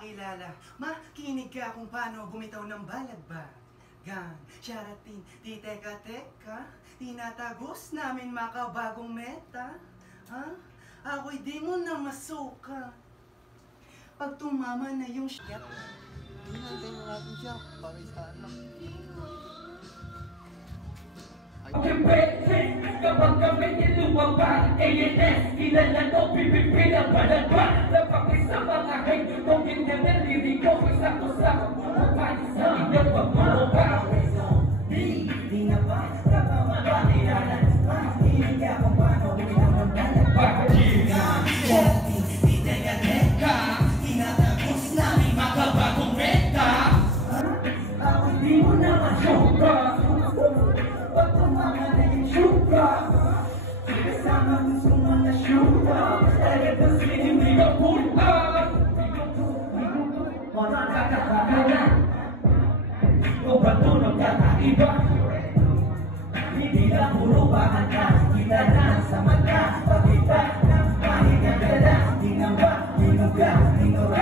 magpakilala. Makinig ka kung paano bumitaw ng balagbagan. Sharatin, di teka, tinatagos namin makabagong meta. Ha? Ako'y di mo na masuka. Pag tumama na yung shit. Hinantay mo natin siya para isaan lang. Kapag kami nilumaba, ANS, kilala to, PPP na balagba. Napakis sa mga hater kong ginanaliri ko, isa ko sa kumupani sa inyong pagmumaba. Di na ba, napamagalilanan, hindi ka kung paano bumitaw ng balagba. Di teka, tinatagos namin makabagong meta. Ako hindi mo na masyuka. Pag tumama na yung syuka, kasama gusto mo na syuka. Talaga ba hindi ka pulpa? Mga kakakakanan, o ba tunog kakaiba? Hindi na puro bahana, kita na sa mata. Pagkita ng pahinga ka lang, di na ba, dinuga, dinura.